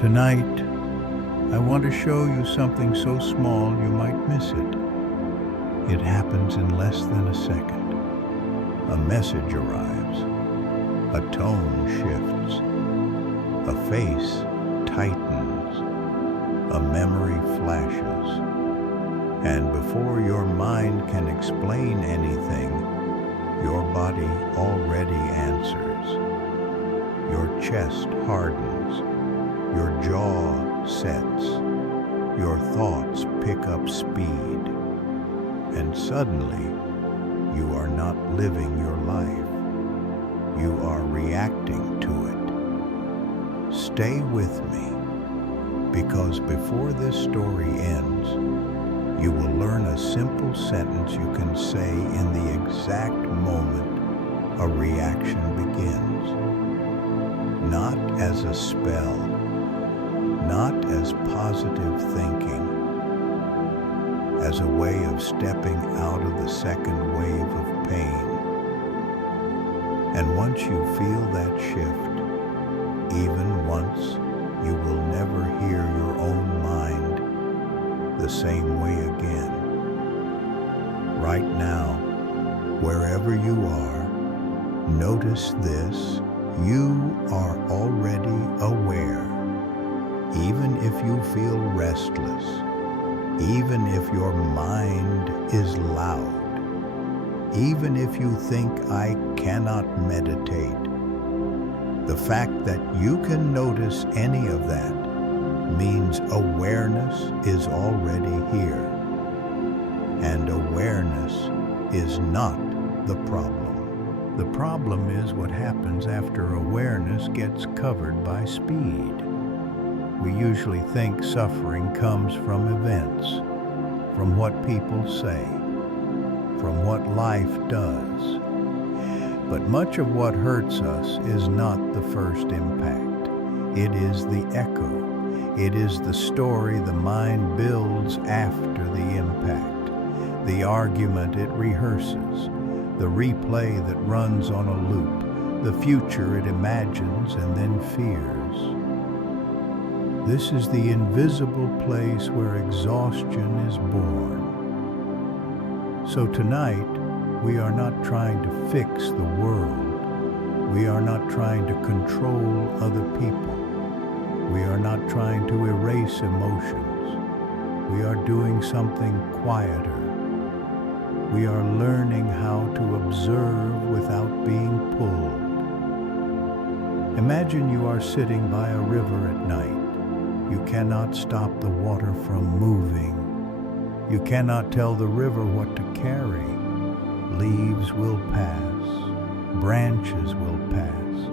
Tonight, I want to show you something so small you might miss it. It happens in less than a second. A message arrives. A tone shifts. A face tightens. A memory flashes. And before your mind can explain anything, your body already answers. Your chest hardens. Your jaw sets. Your thoughts pick up speed. And suddenly, you are not living your life. You are reacting to it. Stay with me, because before this story ends, you will learn a simple sentence you can say in the exact moment a reaction begins. Not as a spell, not as positive thinking, as a way of stepping out of the second wave of pain. And once you feel that shift, even once, you will never hear your own mind the same way again. Right now, wherever you are, notice this: you are already aware. Even if you feel restless, even if your mind is loud, even if you think I cannot meditate, the fact that you can notice any of that means awareness is already here. And awareness is not the problem. The problem is what happens after awareness gets covered by speed. We usually think suffering comes from events, from what people say, from what life does. But much of what hurts us is not the first impact. It is the echo. It is the story the mind builds after the impact, the argument it rehearses, the replay that runs on a loop, the future it imagines and then fears. This is the invisible place where exhaustion is born. So tonight, we are not trying to fix the world. We are not trying to control other people. We are not trying to erase emotions. We are doing something quieter. We are learning how to observe without being pulled. Imagine you are sitting by a river at night. You cannot stop the water from moving. You cannot tell the river what to carry. Leaves will pass. Branches will pass.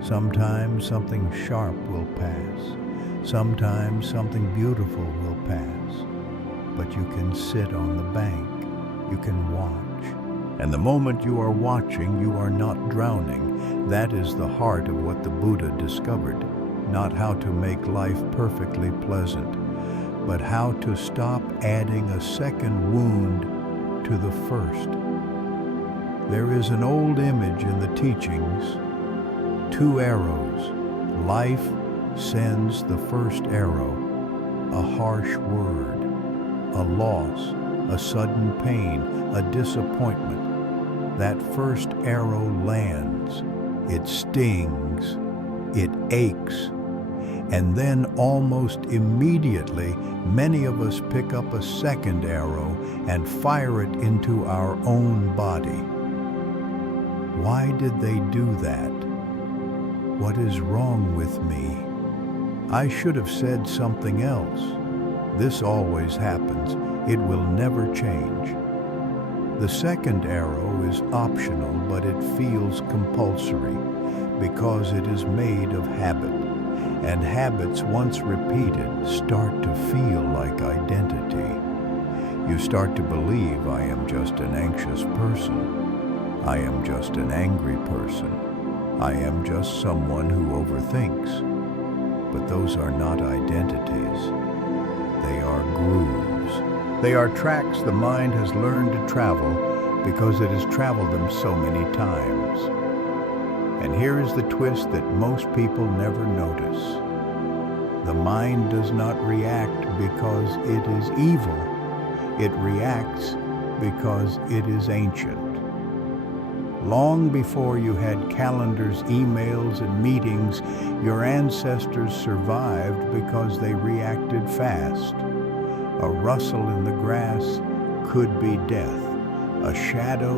Sometimes something sharp will pass. Sometimes something beautiful will pass. But you can sit on the bank. You can watch. And the moment you are watching, you are not drowning. That is the heart of what the Buddha discovered. Not how to make life perfectly pleasant, but how to stop adding a second wound to the first. There is an old image in the teachings, 2 arrows. Life sends the first arrow, a harsh word, a loss, a sudden pain, a disappointment. That first arrow lands, it stings, it aches, and then almost immediately, many of us pick up a second arrow and fire it into our own body. Why did they do that? What is wrong with me? I should have said something else. This always happens. It will never change. The second arrow is optional, but it feels compulsory because it is made of habit. And habits, once repeated, start to feel like identity. You start to believe, I am just an anxious person. I am just an angry person. I am just someone who overthinks. But those are not identities. They are grooves. They are tracks the mind has learned to travel because it has traveled them so many times. And here is the twist that most people never notice. The mind does not react because it is evil. It reacts because it is ancient. Long before you had calendars, emails, and meetings, your ancestors survived because they reacted fast. A rustle in the grass could be death. A shadow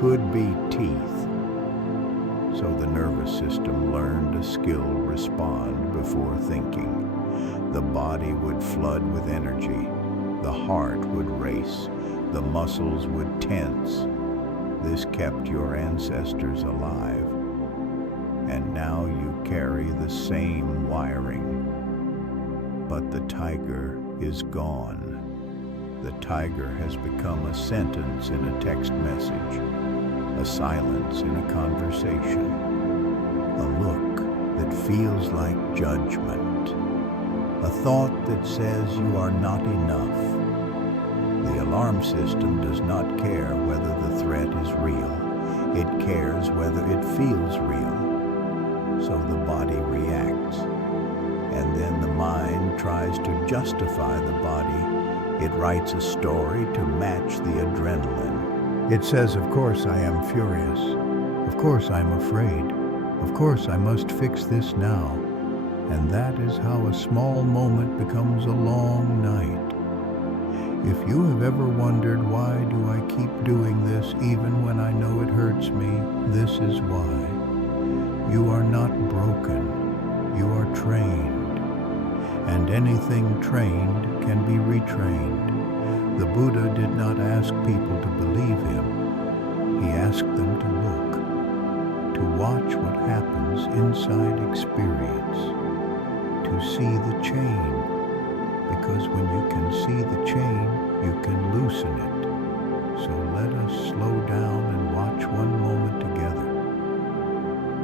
could be teeth. So the nervous system learned a skill respond before thinking. The body would flood with energy. The heart would race. The muscles would tense. This kept your ancestors alive. And now you carry the same wiring. But the tiger is gone. The tiger has become a sentence in a text message, a silence in a conversation, a look that feels like judgment, a thought that says you are not enough. The alarm system does not care whether the threat is real. It cares whether it feels real. So the body reacts. And then the mind tries to justify the body. It writes a story to match the adrenaline. It says, of course I am furious. Of course I'm afraid. Of course I must fix this now. And that is how a small moment becomes a long night. If you have ever wondered why do I keep doing this even when I know it hurts me, this is why. You are not broken. You are trained. And anything trained can be retrained. The Buddha did not ask people to believe him. He asked them to look, to watch what happens inside experience, to see the chain, because when you can see the chain, you can loosen it. So let us slow down and watch one moment together.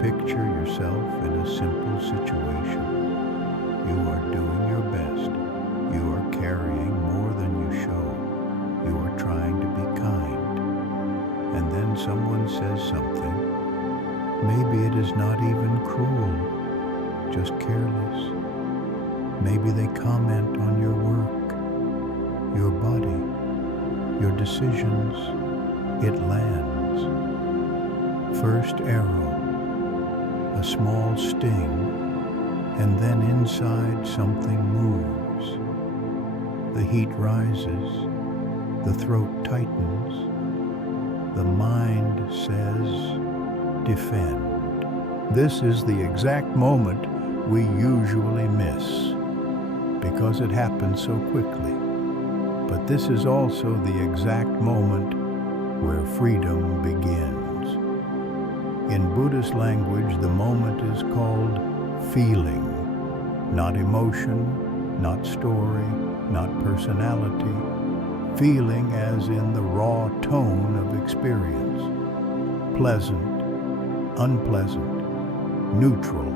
Picture yourself in a simple situation. You are doing your best. You are carrying more than you show. You are trying to be kind. And then someone says something. Maybe it is not even cruel, just careless. Maybe they comment on your work, your body, your decisions. It lands. First arrow, a small sting, and then inside something moves. The heat rises, the throat tightens, the mind says, defend. This is the exact moment we usually miss, because it happens so quickly. But this is also the exact moment where freedom begins. In Buddhist language, the moment is called feeling, not emotion, not story, not personality. Feeling as in the raw tone of experience. Pleasant, unpleasant, neutral.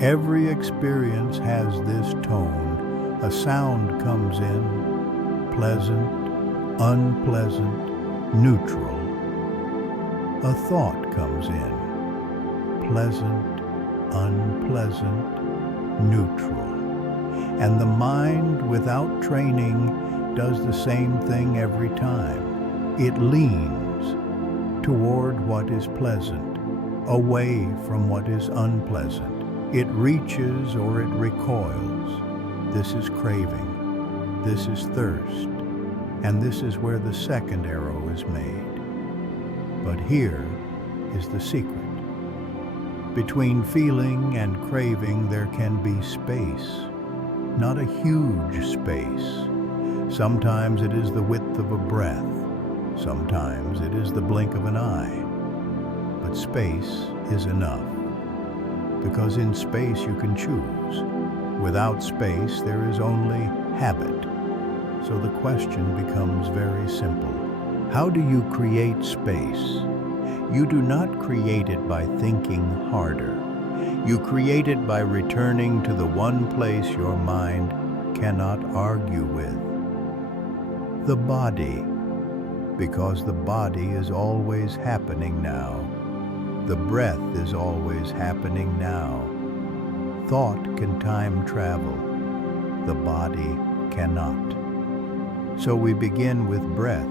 Every experience has this tone. A sound comes in, pleasant, unpleasant, neutral. A thought comes in, pleasant, unpleasant, neutral. And the mind, without training, does the same thing every time. It leans toward what is pleasant, away from what is unpleasant. It reaches or it recoils. This is craving. This is thirst. And this is where the second arrow is made. But here is the secret. Between feeling and craving, there can be space, not a huge space. Sometimes it is the width of a breath. Sometimes it is the blink of an eye. But space is enough, because in space you can choose. Without space, there is only habit. So the question becomes very simple. How do you create space? You do not create it by thinking harder. You create it by returning to the one place your mind cannot argue with. The body, because the body is always happening now. The breath is always happening now. Thought can time travel, the body cannot. So we begin with breath,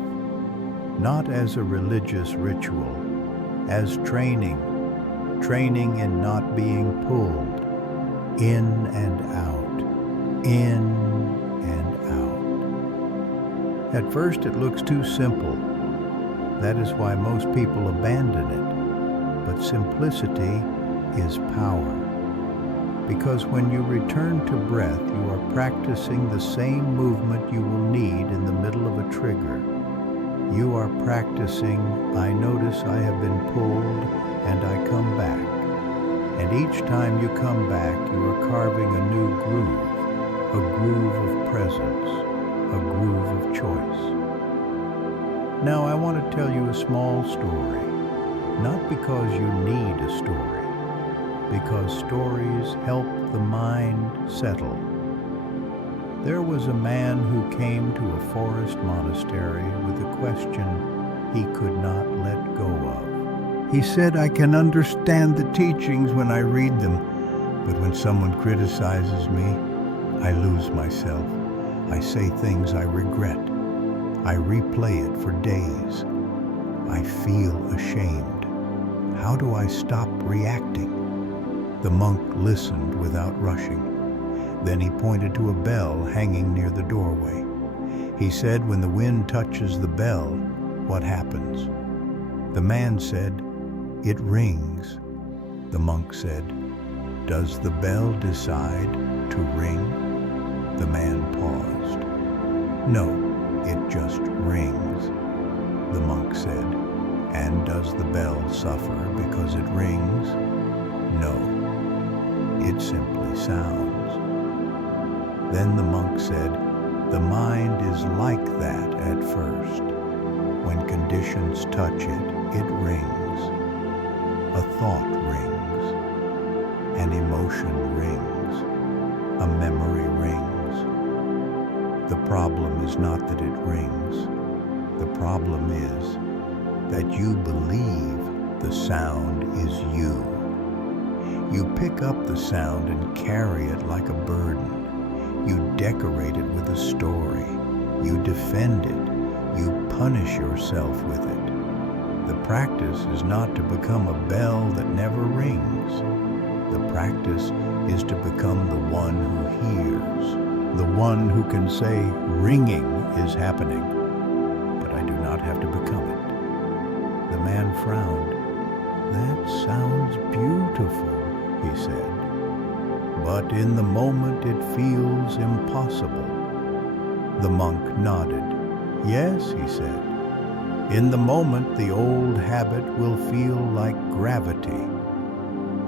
not as a religious ritual, as training in not being pulled, in and out, in and out. At first it looks too simple. That is why most people abandon it. But simplicity is power. Because when you return to breath, you are practicing the same movement you will need in the middle of a trigger. You are practicing, I notice I have been pulled and I come back. And each time you come back, you are carving a new groove, a groove of presence, a groove of choice. Now I want to tell you a small story, not because you need a story, because stories help the mind settle. There was a man who came to a forest monastery with a question he could not let go of. He said, I can understand the teachings when I read them, but when someone criticizes me, I lose myself. I say things I regret. I replay it for days. I feel ashamed. How do I stop reacting? The monk listened without rushing. Then he pointed to a bell hanging near the doorway. He said, when the wind touches the bell, what happens? The man said, it rings. The monk said, does the bell decide to ring? The man paused. No, it just rings. The monk said, and does the bell suffer because it rings? No, it simply sounds. Then the monk said, the mind is like that at first. When conditions touch it, it rings. A thought rings. An emotion rings. A memory rings. The problem is not that it rings. The problem is that you believe the sound is you. You pick up the sound and carry it like a burden. You decorate it with a story. You defend it. You punish yourself with it. The practice is not to become a bell that never rings. The practice is to become the one who hears, the one who can say, ringing is happening, but I do not have to become it. The man frowned. That sounds beautiful, he said. But in the moment it feels impossible. The monk nodded. Yes, he said. In the moment the old habit will feel like gravity.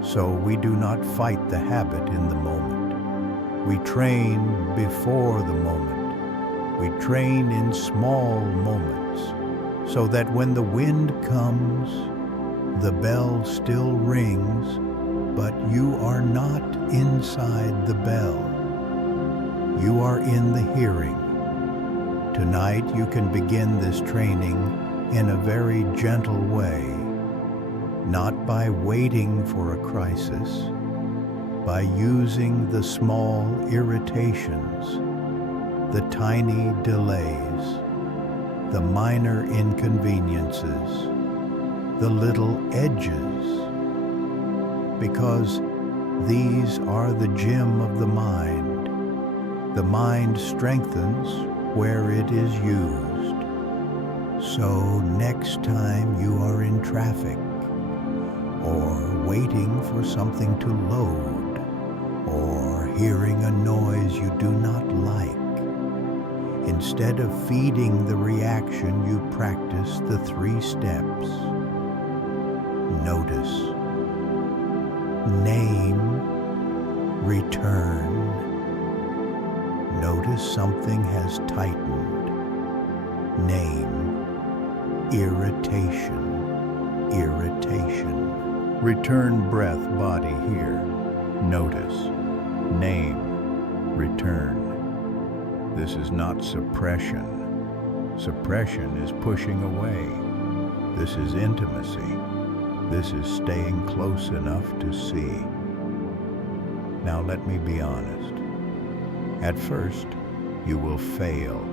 So we do not fight the habit in the moment. We train before the moment. We train in small moments, so that when the wind comes, the bell still rings, but you are not inside the bell. You are in the hearing. Tonight you can begin this training in a very gentle way, not by waiting for a crisis, by using the small irritations, the tiny delays, the minor inconveniences, the little edges, because these are the gym of the mind. The mind strengthens where it is used. So next time you are in traffic, or waiting for something to load, or hearing a noise you do not like, instead of feeding the reaction, you practice the 3 steps. Notice. Name, return. Notice something has tightened. Name, irritation, irritation. Return breath, body here. Notice, name, return. This is not suppression. Suppression is pushing away. This is intimacy. This is staying close enough to see. Now let me be honest. At first, you will fail,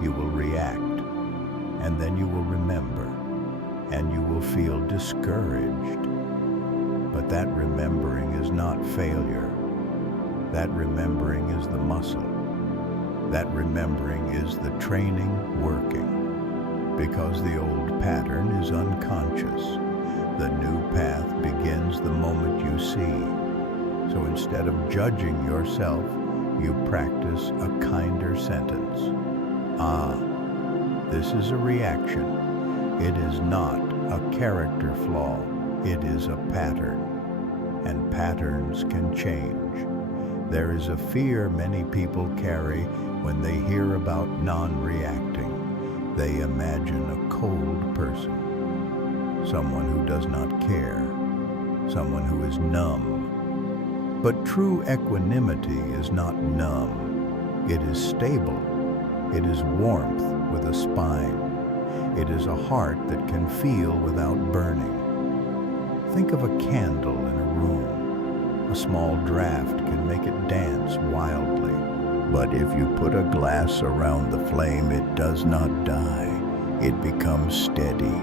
you will react, and then you will remember, and you will feel discouraged. But that remembering is not failure. That remembering is the muscle. That remembering is the training working. Because the old pattern is unconscious, the new path begins the moment you see. So instead of judging yourself, you practice a kinder sentence. Ah, this is a reaction. It is not a character flaw. It is a pattern. And patterns can change. There is a fear many people carry when they hear about non-reacting. They imagine a cold person, someone who does not care, someone who is numb. But true equanimity is not numb. It is stable. It is warmth with a spine. It is a heart that can feel without burning. Think of a candle in a room. A small draft can make it dance wildly. But if you put a glass around the flame, it does not die. It becomes steady.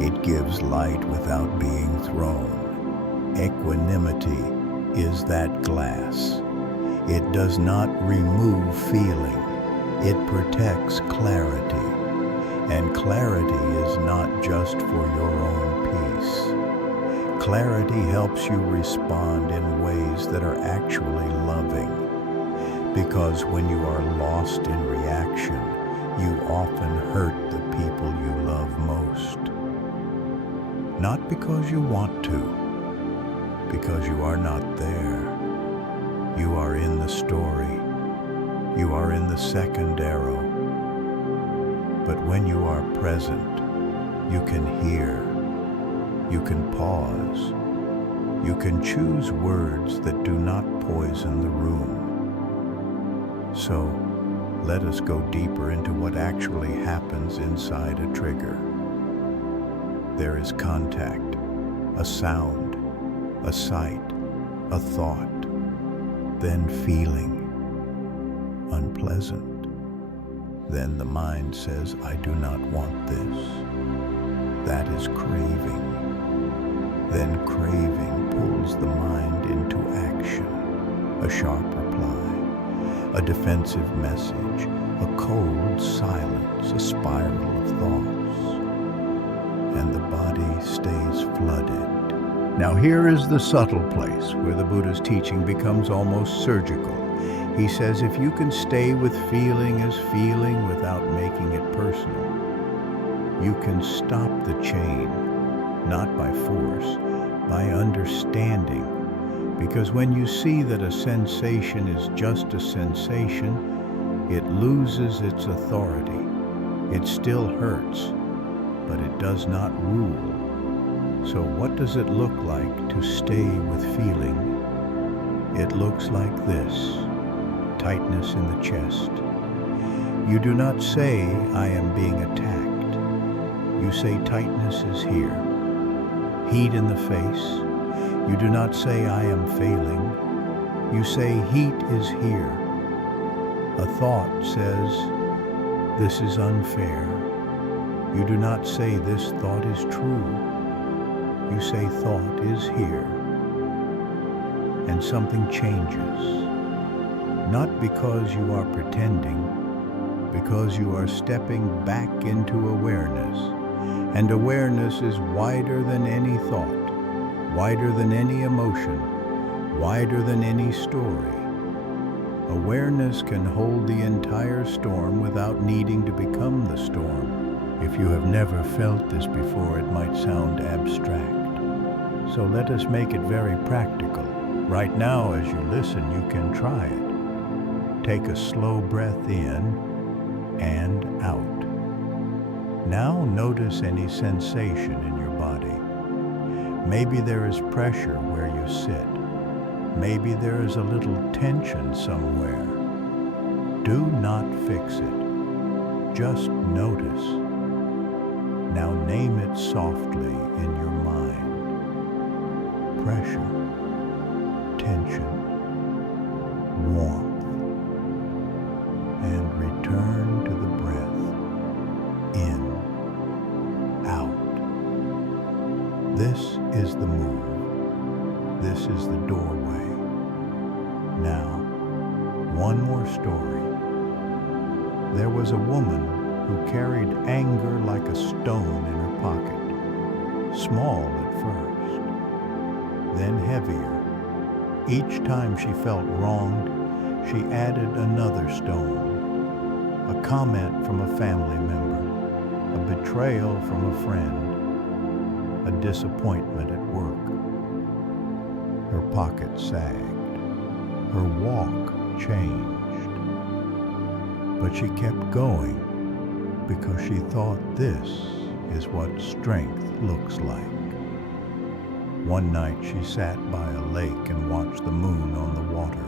It gives light without being thrown. Equanimity is that glass. It does not remove feeling. It protects clarity. And clarity is not just for your own peace. Clarity helps you respond in ways that are actually loving. Because when you are lost in reaction, you often hurt the people you love most. Not because you want to, because you are not there. You are in the story. You are in the second arrow. But when you are present, you can hear. You can pause. You can choose words that do not poison the room. So, let us go deeper into what actually happens inside a trigger. There is contact, a sound, a sight, a thought, then feeling, unpleasant. Then the mind says, I do not want this. That is craving. Then craving pulls the mind into action, a sharp reply, a defensive message, a cold silence, a spiral of thoughts, and the body stays flooded. Now here is the subtle place where the Buddha's teaching becomes almost surgical. He says if you can stay with feeling as feeling without making it personal, you can stop the chain, not by force, by understanding. Because when you see that a sensation is just a sensation, it loses its authority. It still hurts, but it does not rule. So what does it look like to stay with feeling? It looks like this: tightness in the chest. You do not say, I am being attacked. You say tightness is here. Heat in the face. You do not say, I am failing. You say, heat is here. A thought says, this is unfair. You do not say, this thought is true. You say, thought is here. And something changes. Not because you are pretending, because you are stepping back into awareness. And awareness is wider than any thought, wider than any emotion, wider than any story. Awareness can hold the entire storm without needing to become the storm. If you have never felt this before, it might sound abstract. So let us make it very practical. Right now, as you listen, you can try it. Take a slow breath in and out. Now notice any sensation in your body. Maybe there is pressure where you sit. Maybe there is a little tension somewhere. Do not fix it. Just notice. Now name it softly in your mind. Pressure, tension, warmth, and return to the breath. In, out. This is the move. This is the doorway. Now, one more story. There was a woman who carried anger like a stone in her pocket, small at first, then heavier. Each time she felt wronged, she added another stone, a comment from a family member, a betrayal from a friend, a disappointment at work. Her pocket sagged, her walk changed, but she kept going because she thought this is what strength looks like. One night she sat by a lake and watched the moon on the water.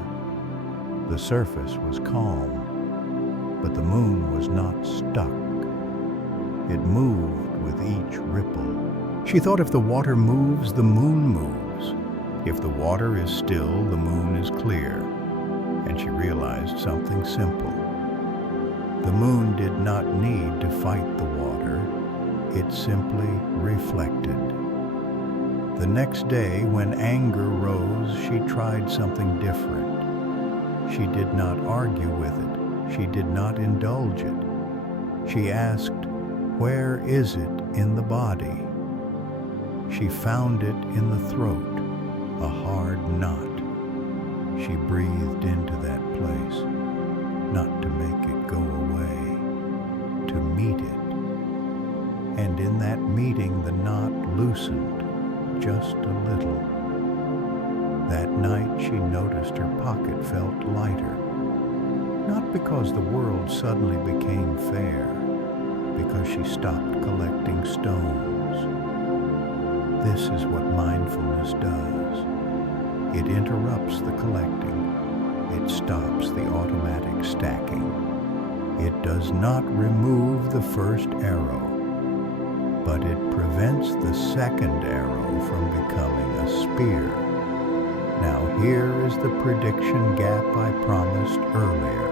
The surface was calm, but the moon was not stuck. It moved with each ripple. She thought if the water moves, the moon moves. If the water is still, the moon is clear. And she realized something simple. The moon did not need to fight the water. It simply reflected. The next day, when anger rose, she tried something different. She did not argue with it. She did not indulge it. She asked, "Where is it in the body?" She found it in the throat, a hard knot. She breathed into that place, not to make it go away, to meet it. And in that meeting, the knot loosened just a little. That night she noticed her pocket felt lighter, not because the world suddenly became fair, because she stopped collecting stones. This is what mindfulness does. It interrupts the collecting. It stops the automatic stacking. It does not remove the first arrow, but it prevents the second arrow from becoming a spear. Now here is the prediction gap I promised earlier.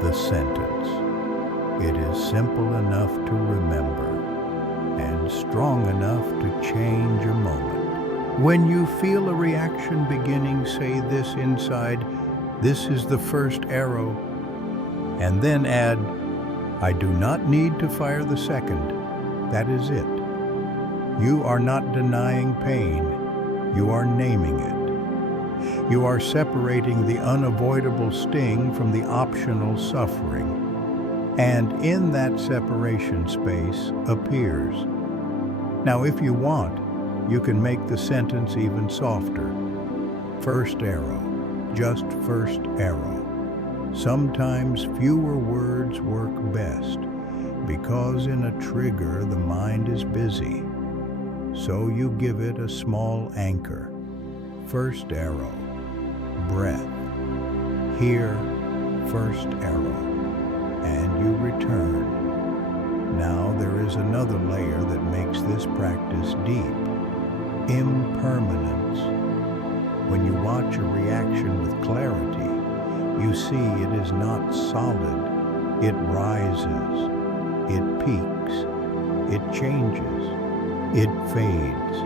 The sentence. It is simple enough to remember and strong enough to change a moment. When you feel a reaction beginning, say this inside, "This is the first arrow," and then add, "I do not need to fire the second. That is it." You are not denying pain. You are naming it. You are separating the unavoidable sting from the optional suffering. And in that separation space appears. Now, if you want, you can make the sentence even softer. First arrow, just first arrow. Sometimes fewer words work best, because in a trigger the mind is busy. So you give it a small anchor. First arrow, breath. Here, first arrow, and you return. Now there is another layer that makes this practice deep. Impermanence. When you watch a reaction with clarity, you see it is not solid. It rises. It peaks. It changes. It fades.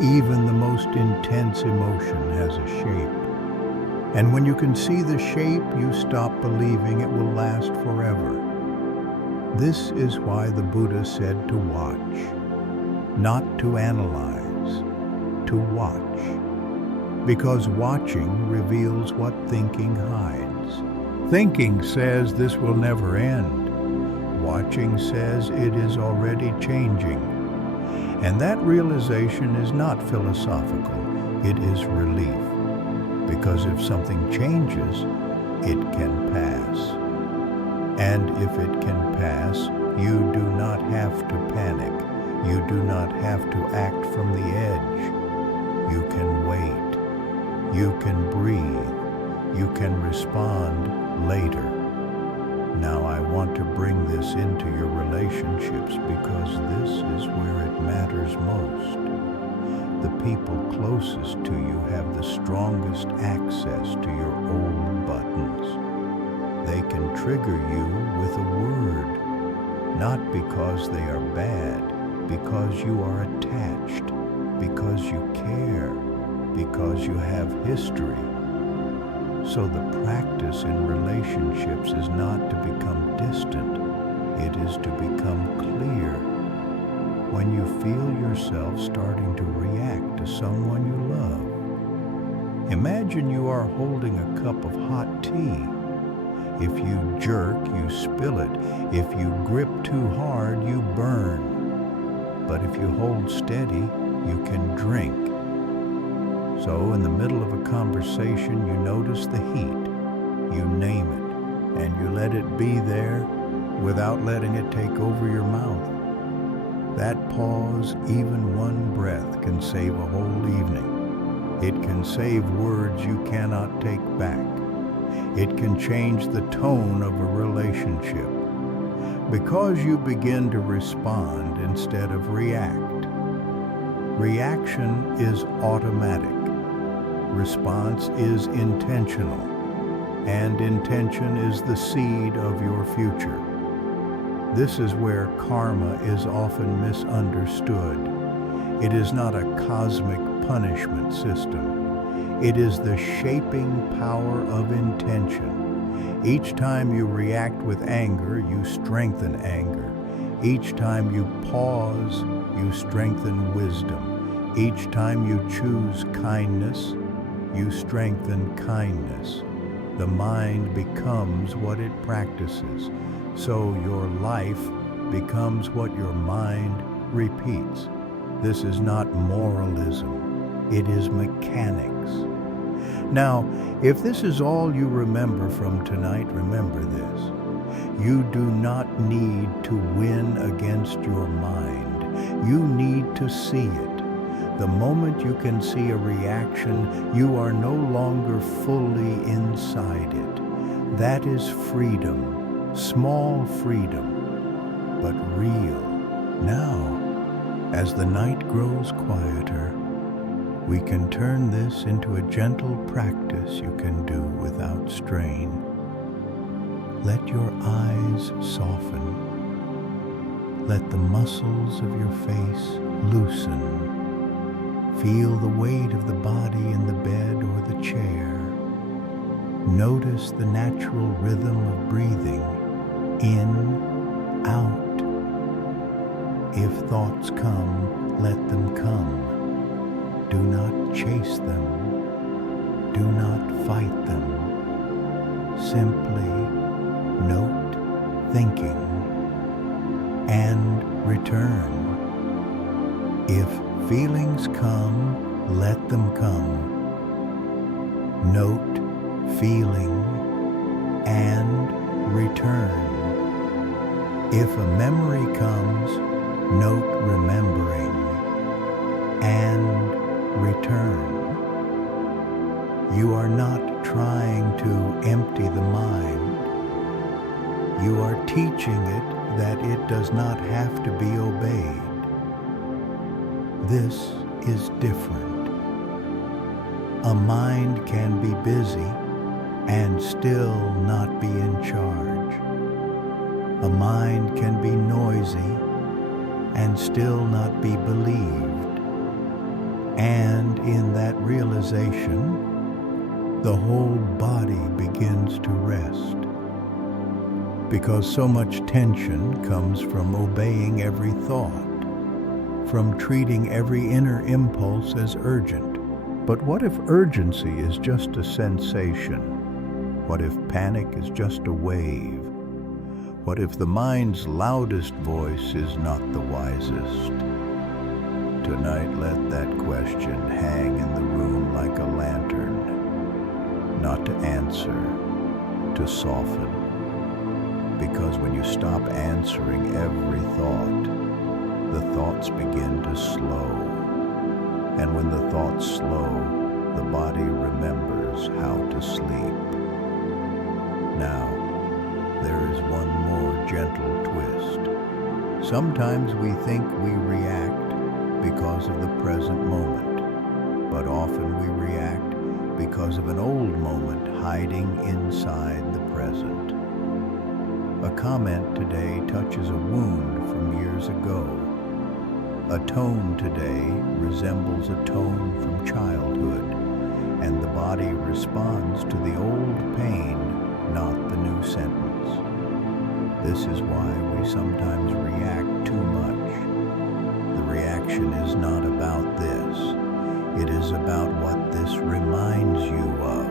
Even the most intense emotion has a shape. And when you can see the shape, you stop believing it will last forever. This is why the Buddha said to watch, not to analyze, to watch. Because watching reveals what thinking hides. Thinking says this will never end. Watching says it is already changing. And that realization is not philosophical, it is relief. Because if something changes, it can pass. And if it can pass, you do not have to panic. You do not have to act from the edge. You can wait. You can breathe. You can respond later. Now I want to bring this into your relationships because this is where it matters most. The people closest to you have the strongest access to your old buttons. They can trigger you with a word, not because they are bad, because you are attached, because you care, because you have history. So the practice in relationships is not to become distant, it is to become clear. When you feel yourself starting to react to someone you love, imagine you are holding a cup of hot tea. If you jerk, you spill it. If you grip too hard, you burn. But if you hold steady, you can drink. So in the middle of a conversation, you notice the heat, you name it, and you let it be there without letting it take over your mouth. That pause, even one breath, can save a whole evening. It can save words you cannot take back. It can change the tone of a relationship because you begin to respond instead of react. Reaction is automatic. Response is intentional, and intention is the seed of your future. This is where karma is often misunderstood. It is not a cosmic punishment system. It is the shaping power of intention. Each time you react with anger, you strengthen anger. Each time you pause, you strengthen wisdom. Each time you choose kindness, you strengthen kindness. The mind becomes what it practices, so your life becomes what your mind repeats. This is not moralism, it is mechanics. Now, if this is all you remember from tonight, remember this. You do not need to win against your mind. You need to see it. The moment you can see a reaction, you are no longer fully inside it. That is freedom, small freedom, but real. Now, as the night grows quieter, we can turn this into a gentle practice you can do without strain. Let your eyes soften. Let the muscles of your face loosen. Feel the weight of the body in the bed or the chair. Notice the natural rhythm of breathing, in, out. If thoughts come, let them come. Do not chase them. Do not fight them. Simply note thinking and return. If feelings come, let them come. Note feeling and return. If a memory comes, note remembering and return. You are not trying to empty the mind. You are teaching it that it does not have to be obeyed. This is different. A mind can be busy and still not be in charge. A mind can be noisy and still not be believed. And in that realization, the whole body begins to rest. Because so much tension comes from obeying every thought, from treating every inner impulse as urgent. But what if urgency is just a sensation? What if panic is just a wave? What if the mind's loudest voice is not the wisest? Tonight, let that question hang in the room like a lantern, not to answer, to soften. Because when you stop answering every thought, the thoughts begin to slow. And when the thoughts slow, the body remembers how to sleep. Now, there is one more gentle twist. Sometimes we think we react because of the present moment. but often we react because of an old moment hiding inside the present. A comment today touches a wound from years ago. A tone today resembles a tone from childhood, and the body responds to the old pain, not the new sentence. This is why we sometimes react too much. The reaction is not about this. It is about what this reminds you of.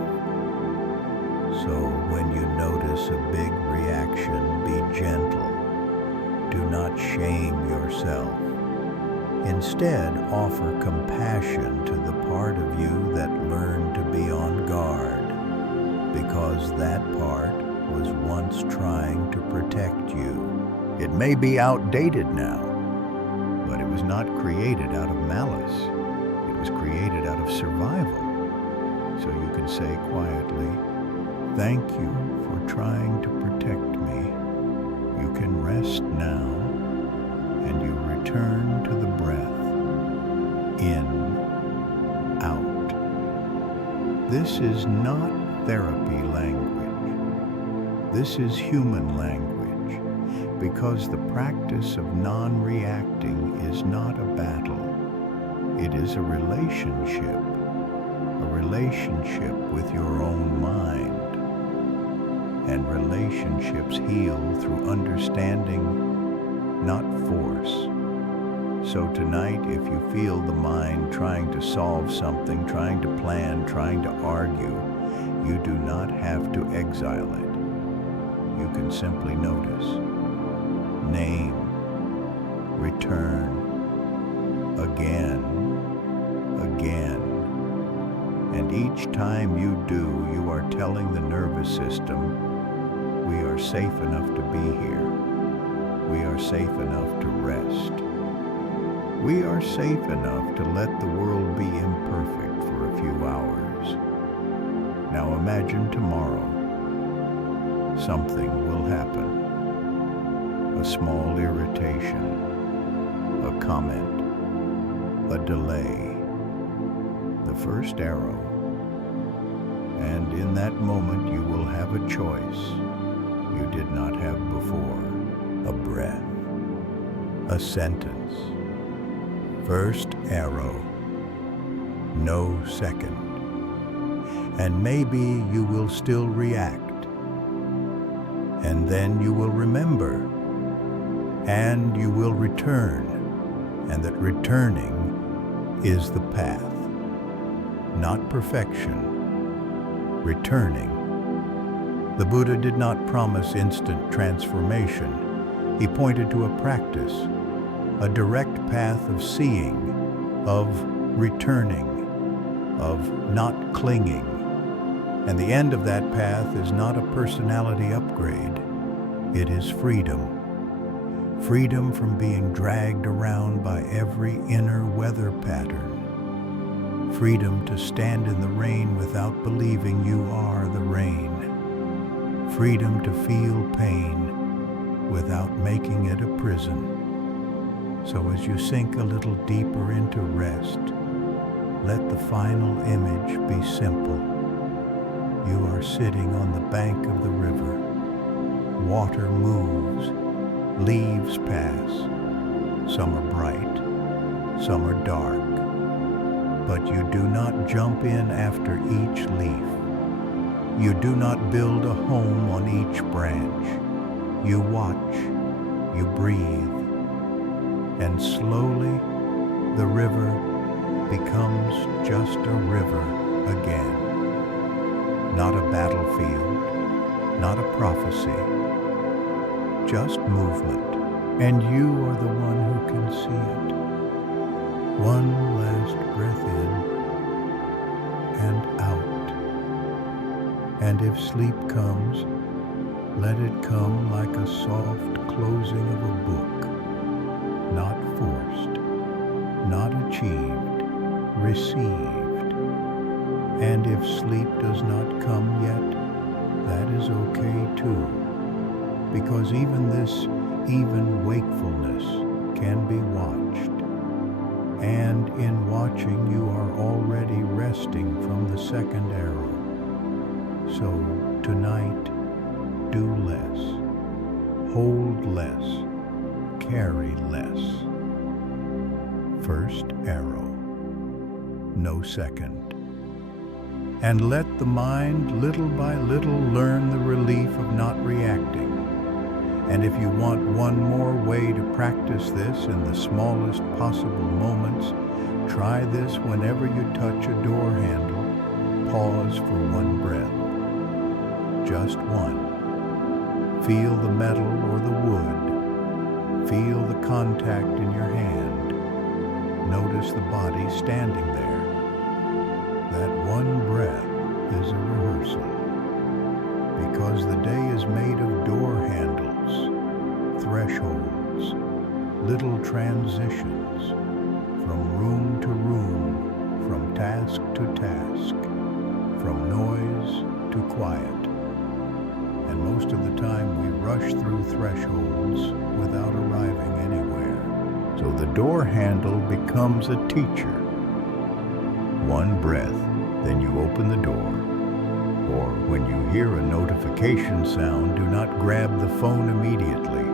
So when you notice a big reaction, be gentle. Do not shame yourself. Instead, offer compassion to the part of you that learned to be on guard, because that part was once trying to protect you. It may be outdated now, but it was not created out of malice. It was created out of survival. So you can say quietly, "Thank you for trying to protect me. You can rest now," and you return to the breath. In, out. This is not therapy language. This is human language, because the practice of non-reacting is not a battle. It is a relationship with your own mind. And relationships heal through understanding, not force. So tonight, if you feel the mind trying to solve something, trying to plan, trying to argue, you do not have to exile it. You can simply notice, name, return, again. And each time you do, you are telling the nervous system, we are safe enough to be here. We are safe enough to rest. We are safe enough to let the world be imperfect for a few hours. Now imagine tomorrow. Something will happen. A small irritation, a comment, a delay, the first arrow. And in that moment you will have a choice you did not have before. A breath, a sentence. First arrow, no second. And maybe you will still react. And then you will remember. And you will return. And that returning is the path. Not perfection. Returning. The Buddha did not promise instant transformation. He pointed to a practice, a direct path of seeing, of returning, of not clinging. And the end of that path is not a personality upgrade. It is freedom. Freedom from being dragged around by every inner weather pattern. Freedom to stand in the rain without believing you are the rain. Freedom to feel pain without making it a prison. So as you sink a little deeper into rest, let the final image be simple. You are sitting on the bank of the river. Water moves, leaves pass. Some are bright, some are dark. But you do not jump in after each leaf. You do not build a home on each branch. You watch, you breathe, and slowly the river becomes just a river again. Not a battlefield, not a prophecy, just movement. And you are the one who can see it. One last breath in and out. And if sleep comes, let it come like a soft closing of a book, not forced, not achieved, received. And if sleep does not come yet, that is okay too, because even this even wakefulness can be watched. and in watching you are already resting from the second arrow. So tonight, do less, hold less, carry less. First arrow, no second. And let the mind little by little learn the relief of not reacting. And if you want one more way to practice this in the smallest possible moments, try this whenever you touch a door handle. Pause for one breath. Just one. Feel the metal or the wood. Feel the contact in your hand. Notice the body standing there. That one breath is a rehearsal. Because the day is made of door handles, thresholds, little transitions, from room to room, from task to task, from noise to quiet. And most of the time we rush through thresholds without arriving anywhere. So the door handle becomes a teacher. One breath, then you open the door. Or when you hear a notification sound, do not grab the phone immediately.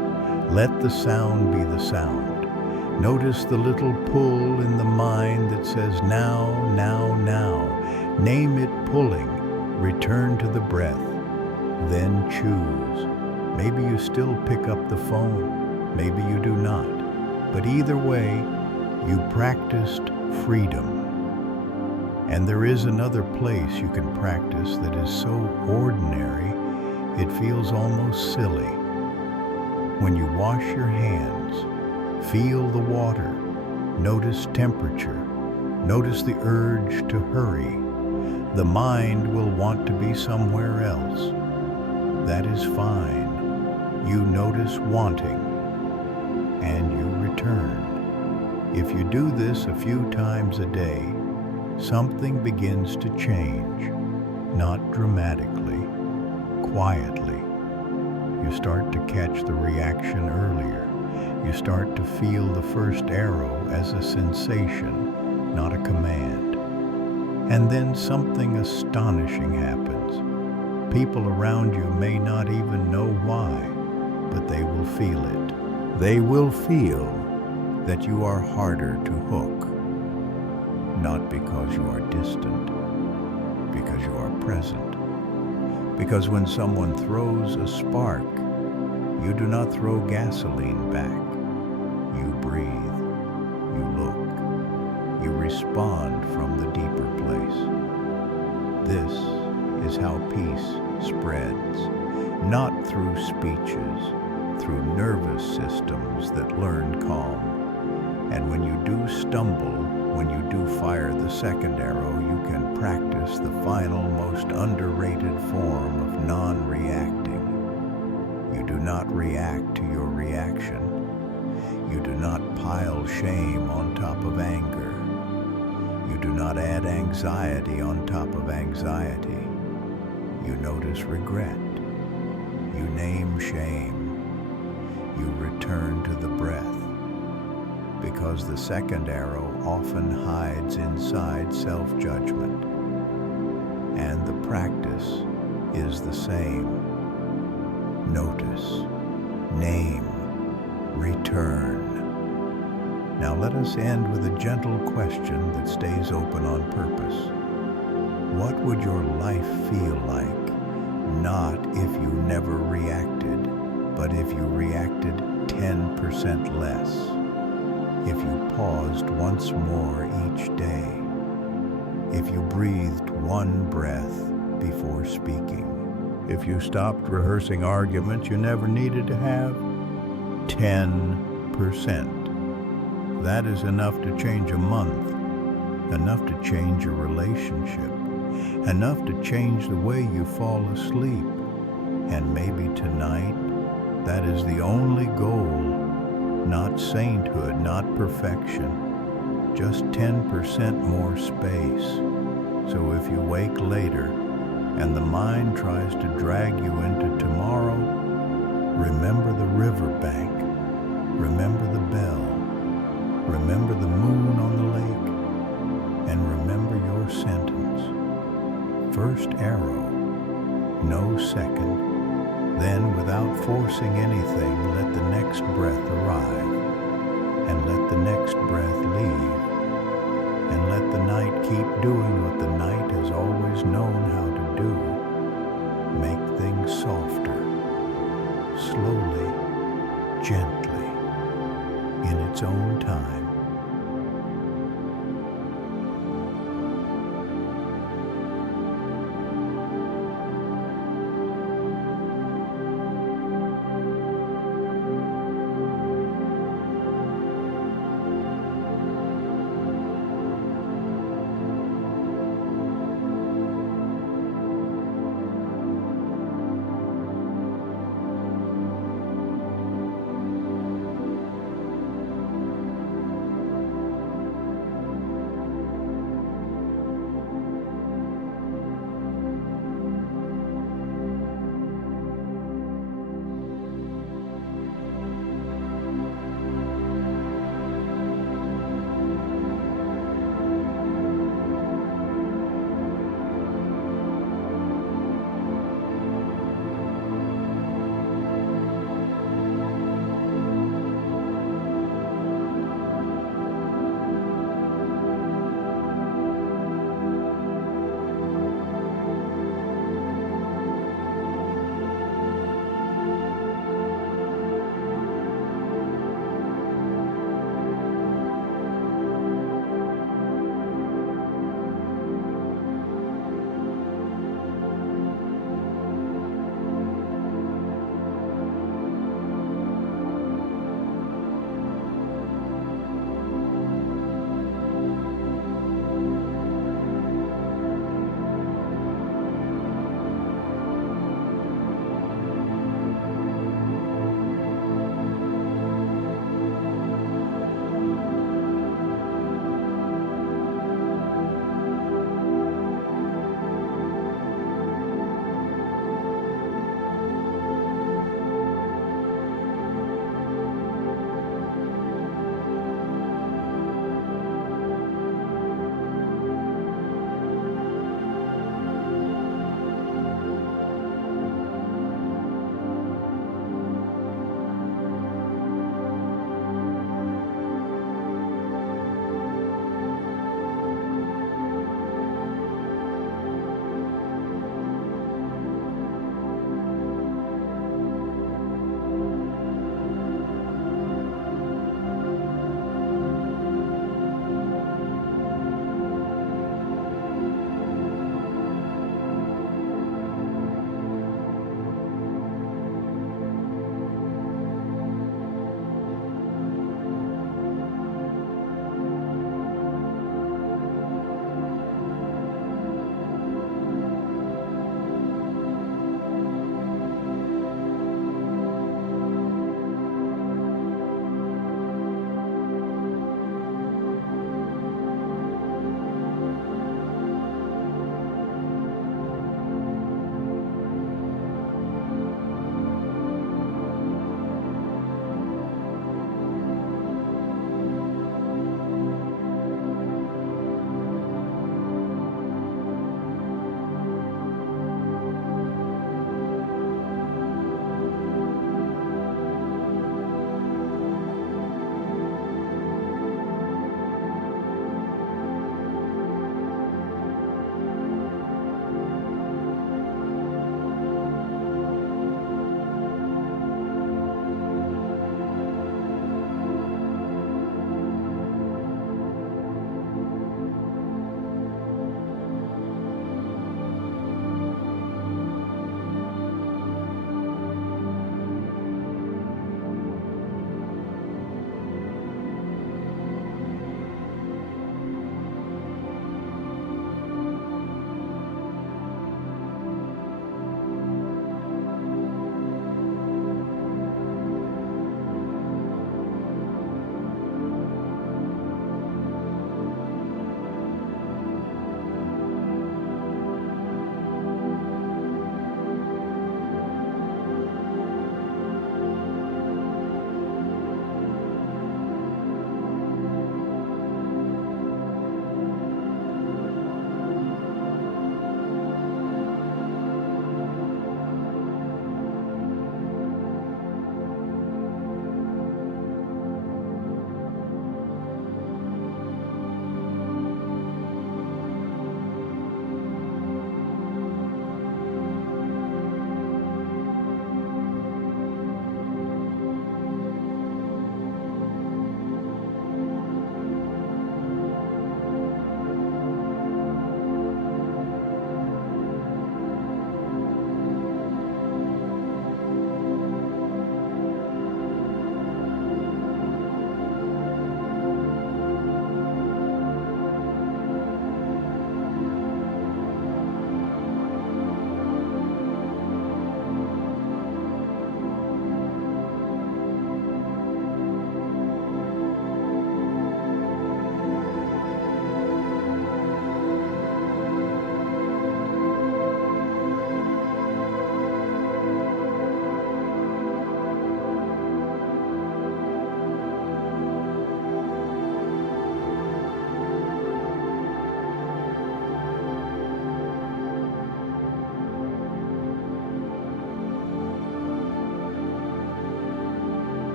Let the sound be the sound. Notice the little pull in the mind that says now, now, now. Name it pulling. Return to the breath. Then choose. Maybe you still pick up the phone. Maybe you do not. But either way, you practiced freedom. And there is another place you can practice that is so ordinary, it feels almost silly. When you wash your hands, feel the water, notice temperature, notice the urge to hurry. The mind will want to be somewhere else. That is fine. You notice wanting, and you return. If you do this a few times a day, something begins to change, not dramatically, quietly. You start to catch the reaction earlier. You start to feel the first arrow as a sensation, not a command. And then something astonishing happens. People around you may not even know why, but they will feel it. They will feel that you are harder to hook. Not because you are distant, because you are present. Because when someone throws a spark, you do not throw gasoline back. You breathe, you look, you respond from the deeper place. This is how peace spreads, not through speeches, through nervous systems that learn calm. And when you do stumble, when you do fire the second arrow, you can practice the final, most underrated form of non-reacting. You do not react to your reaction. You do not pile shame on top of anger. You do not add anxiety on top of anxiety. You notice regret. You name shame. You return to the breath. Because the second arrow often hides inside self-judgment. And the practice is the same. Notice, name, return. Now let us end with a gentle question that stays open on purpose. What would your life feel like, not if you never reacted, but if you reacted 10% less? If you paused once more each day, if you breathed one breath before speaking, if you stopped rehearsing arguments you never needed to have, 10%. That is enough to change a month, enough to change a relationship, enough to change the way you fall asleep. And maybe tonight, that is the only goal. Not sainthood, not perfection, just 10% more space. So if you wake later and the mind tries to drag you into tomorrow, remember the riverbank, remember the bell, Remember the moon on the lake, and remember your sentence. First arrow, no second. Then, without forcing anything, let the next breath arrive, and let the next breath leave, and let the night keep doing what the night has always known how to do. Make things softer, slowly, gently, in its own time.